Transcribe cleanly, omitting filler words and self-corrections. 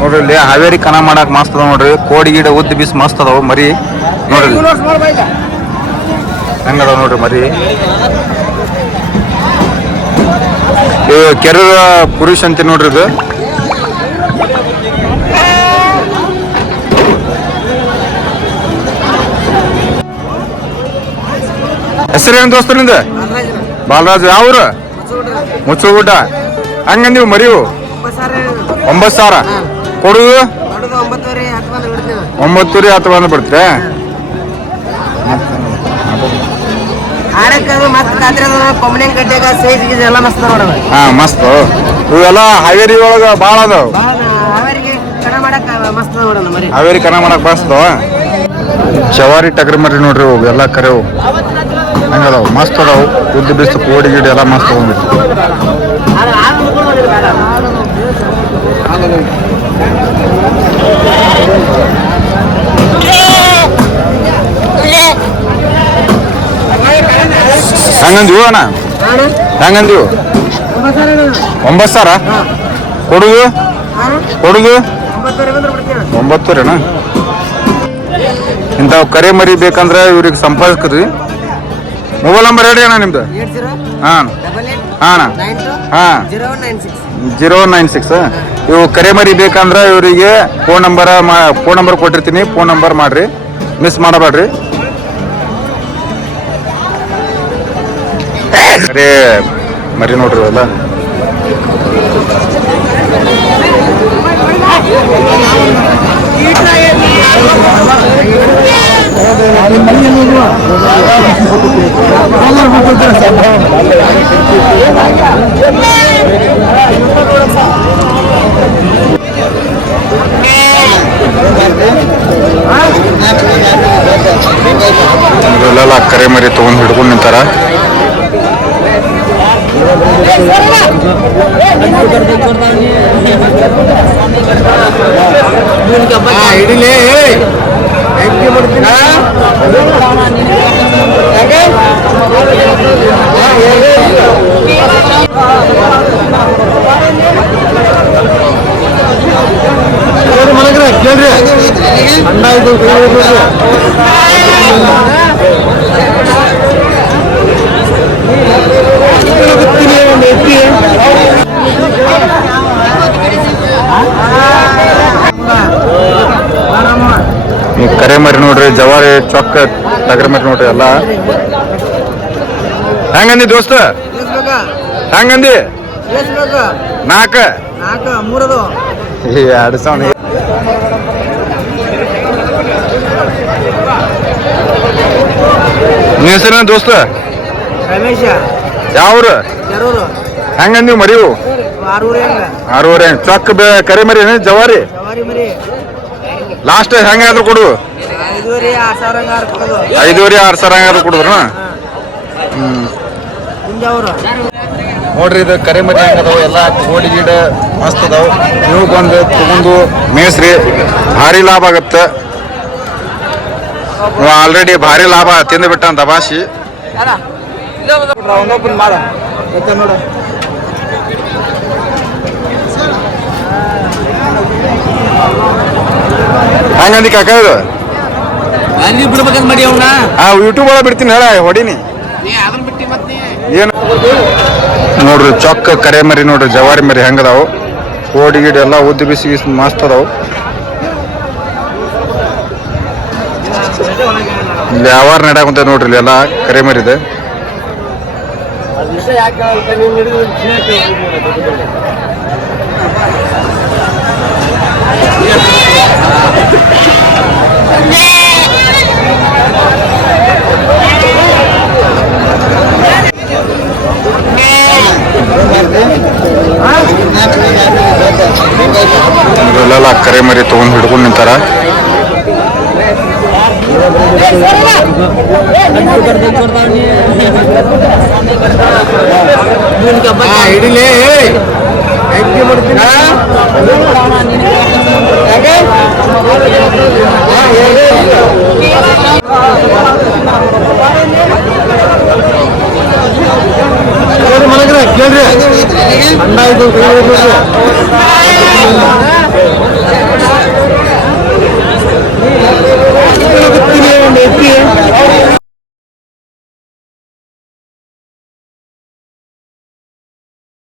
ನೋಡ್ರಿ ಇಲ್ಲಿ ಹಾವೇರಿ ಕನ ಮಾಡಕ್ ಮಸ್ತ್ ಅದಾವ ನೋಡ್ರಿ. ಕೋಡಿ ಗಿಡ ಉದ್ದ ಬಿಸ್ ಮಸ್ತ್ ಅದಾವ ಮರಿ ನೋಡ್ರಿ ಹೆಂಗದಾವ ನೋಡ್ರಿ ಮರಿ. ಇದು ಕೆರೂರ ಪುರುಷ್ ಅಂತ ನೋಡ್ರಿ. ಇದು ಹೆಸರೇನು ದೋಸ್ತರಿಂದ? ಬಾಲರಾಜ್. ಯಾವ್ರು? ಮುಚ್ಚಗುಡ್ಡ. ಹಂಗ ನೀವು ಮರಿವು 9,000 ಕೊಡುದು 9 10 ಬಂದು ಬಿಡ್ತೀರ. ಹಾ ಮಸ್ತ್. ಇವೆಲ್ಲ ಹಾವೇರಿ ಒಳಗ ಬಾಳ ಅದಾವ. ಹಾವೇರಿ ಕನ ಮಾಡಕ್ ಮಸ್ತ್ ಅದಾವ. ಜವಾರಿ ಟಗರಿ ಮರಿ ನೋಡ್ರಿ. ಅವು ಎಲ್ಲ ಕರೆವು ಹಂಗದಾವ ಮಸ್ತ್ ಅದಾವು. ಉದ್ದ ಬಿಸ್ತು ಕೋಡಿ ಗಿಡಿ ಎಲ್ಲ ಮಸ್ತ್ ಅದಾವ. ಹೆಂಗಂದಿವು ಅಣ್ಣ? ಹೆಂಗಂದಿವು? 9,000 ಕೊಡುದು 9 ಅಣ್ಣ. ಇಂಥವು ಕರೆ ಮರಿ ಬೇಕಂದ್ರೆ ಇವ್ರಿಗೆ ಸಂಪರ್ಕ್ರಿ. ಮೊಬೈಲ್ ನಂಬರ್ ಹೇಳಿ ಅಣ್ಣ ನಿಮ್ದು. ಹಾಂ ಹಾಂ ಹಾಂ 0196. ಇವು ಕರೆ ಮರಿ ಬೇಕಂದ್ರೆ ಇವರಿಗೆ ಫೋನ್ ನಂಬರ್ ಕೊಟ್ಟಿರ್ತೀನಿ. ಫೋನ್ ನಂಬರ್ ಮಾಡ್ರಿ, ಮಿಸ್ ಮಾಡಬೇಡ್ರಿ. ಕರೆ ಮರಿ ನೋಡ್ರಿ ಅಲ್ಲ. ಇವೆಲ್ಲ ಕರೆ ಮರಿ ತಗೊಂಡ್ ಹಿಡ್ಕೊಂಡು ನಿಂತಾರ. ಹಿಡಿಲೇ ಕೇಳ್ರಿ ಅಣ್ಣ. ಇದು ಕರೆ ಮರಿ ನೋಡ್ರಿ. ಜವಾರಿ ಚೊಕ್ಕ ಟಗರಿ ಮರಿ ನೋಡ್ರಿ ಎಲ್ಲ. ಹೆಂಗಂದಿ ದೋಸ್ತ? ಹೆಂಗಂದಿ? 4 2,000. ನೀ ಹೆಸರೇನ ದೋಸ್ತ? ರಮೇಶ. ಯಾವ್ರು? ಹೆಂಗಂದಿವ್ ಮರಿವು? 6,500. ಚೊಕ್ಕ ಕರೆ ಮರಿ ಜವಾರಿ ಲಾಸ್ಟ್ ಹೆಂಗಾದ್ರು ಕೊಡು. 5,500-6,000 ಹಂಗಾದ್ರು ಕೊಡುದ್ರ. ನೋಡ್ರಿ ಇದು ಕರೆ ಮರಿ ಹೆಂಗದಾವ ಎಲ್ಲ. ಕೋಡಿ ಗಿಡ ಮಸ್ತ್ ಅದಾವ. ನೀವು ಬಂದು ತಗೊಂಡು ಮೇಸ್ರಿ, ಭಾರಿ ಲಾಭ ಆಗತ್ತೆ. ಆಲ್ರೆಡಿ ಭಾರಿ ಲಾಭ ತಿಂದು ಬಿಟ್ಟ ಅಂತ ಭಾಷಿ. ಹಂಗಂದಿ ಕಾಕ ಇದು ಯೂಟ್ಯೂಬ್ ಒಳಗೆ ಬಿಡ್ತೀನಿ ಹೇಳ ಹೊಡಿನಿ. ಏನು ನೋಡ್ರಿ ಚೊಕ್ಕ ಕರೆ ಮರಿ ನೋಡ್ರಿ. ಜವಾರಿ ಮರಿ ಹೆಂಗದಾವು. ಕೋಡಿ ಗಿಡ ಎಲ್ಲ ಉದ್ದ ಬಿಸಿ ಮಸ್ತ್ ಅದಾವು. ಇಲ್ಲಿ ಯಾವಾರ ನಡ್ಯಾಕುಂತ ನೋಡ್ರಿ. ಇಲ್ಲಿ ಎಲ್ಲ ಕರೆ ಮರಿ ಇದೆ. ಇಲ್ಲೆಲ್ಲ ಕರೆ ಮರಿ ತಗೊಂಡ್ ಹಿಡ್ಕೊಂಡು ನಿಂತಾರ. ಹಿಡಿಲೇ